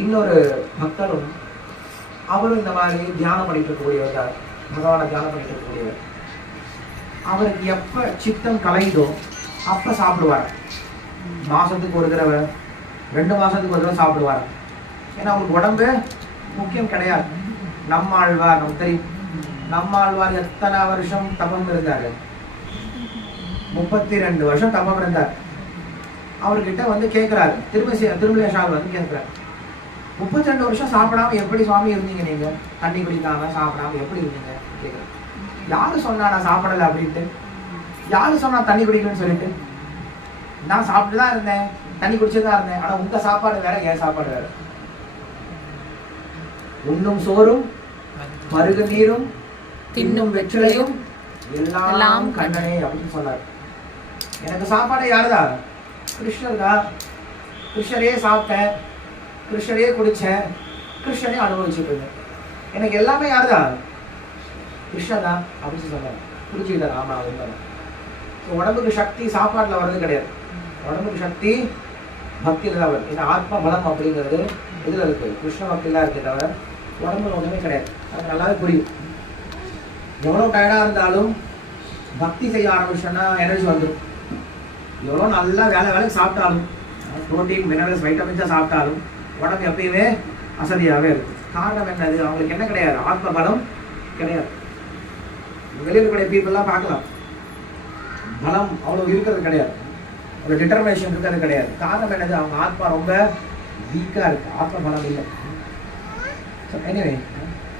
இன்னொரு பக்தரும் அவரும் இந்த மாதிரி தியானம் பண்ணிட்டு இருக்கக்கூடியவர் தான், பகவானை தியானம் பண்ணிட்டு இருக்கக்கூடியவர். அவருக்கு எப்ப சித்தம் கலைதோ அப்ப சாப்பிடுவார். மாசத்துக்கு ஒரு தடவை, 2 மாசத்துக்கு ஒரு தடவை சாப்பிடுவார். ஏன்னா அவருக்கு உடம்பு முக்கியம் கிடையாது. நம்மாழ்வார் நமக்கு தெரியும். நம்மாழ்வார் எத்தனை வருஷம் தபம் இருந்தாரு? 32 வருஷம் தபம் இருந்தார். அவர்கிட்ட வந்து கேட்கிறாரு, திருமலேஷால் வந்து கேட்கிறாரு, 32 வருஷம் சாப்பிடாம எப்படி சுவாமி இருந்தீங்க? நீங்க தண்ணி குடிக்காம சாப்பிடாம எப்படி இருந்தீங்க கேட்கிறாரு. யாரு சொன்னா நான் சாப்பிடல அப்படின்ட்டு? யாரு சொன்னா தண்ணி குடிக்கணும்னு சொல்லிட்டு? நான் சாப்பிட்டு தான் இருந்தேன், தண்ணி குடிச்சுதான் இருந்தேன். ஆனா உங்க சாப்பாடு வேற, என் சாப்பாடு வேற. உண்ணும் சோறும் மருகு நீரும் தின்னும் வெற்றிலையும் எல்லாம் கண்ணனே அப்படின்னு சொன்னார். எனக்கு சாப்பாடே யாருதா? கிருஷ்ணர் தான். கிருஷ்ணரே சாப்பிட்டேன், கிருஷ்ணரே குடிச்சேன், கிருஷ்ணரே அனுபவிச்சுட்டு இருந்தேன். எனக்கு எல்லாமே யாருதா? கிருஷ்ணன் தான் அப்படின்னு சொன்னார். புரிஞ்சுக்கிட்டார். ஆமா உண்மைதான். உடம்புக்கு சக்தி சாப்பாட்டுல வர்றது கிடையாது. உடம்புக்கு சக்தி பக்தியில தான் வருது. இந்த ஆத்ம பலம் அப்படிங்கிறது இதுல இருக்கு, கிருஷ்ண பக்தியில இருக்கு தவிர உடம்புல ஒண்ணுமே கிடையாது. அது நல்லாவே புரியும். எவ்வளவு டயர்டா இருந்தாலும் பக்தி செய்ய ஆரம்பிச்சோன்னா எனர்ஜி வந்துடும். எவ்வளவு நல்லா வேலைக்கு சாப்பிட்டாலும், புரோட்டீன் மினரல்ஸ் வைட்டமின்ஸா சாப்பிட்டாலும் உடம்பு எப்பயுமே அசதியாகவே இருக்கும். காரணம் என்னது? அவங்களுக்கு என்ன கிடையாது? ஆத்ம பலம் கிடையாது. வெளியில் இருக்கக்கூடிய பீப்புளெலாம் பார்க்கலாம், பலம் அவ்வளவு இருக்கிறது கிடையாது, ஒரு டிட்டர்மினேஷன் இருக்கிறது கிடையாது. காரணம் என்னது? அவங்க ஆத்மா ரொம்ப வீக்கா இருக்கு, ஆத்ம பலம் இல்லை. எனிவே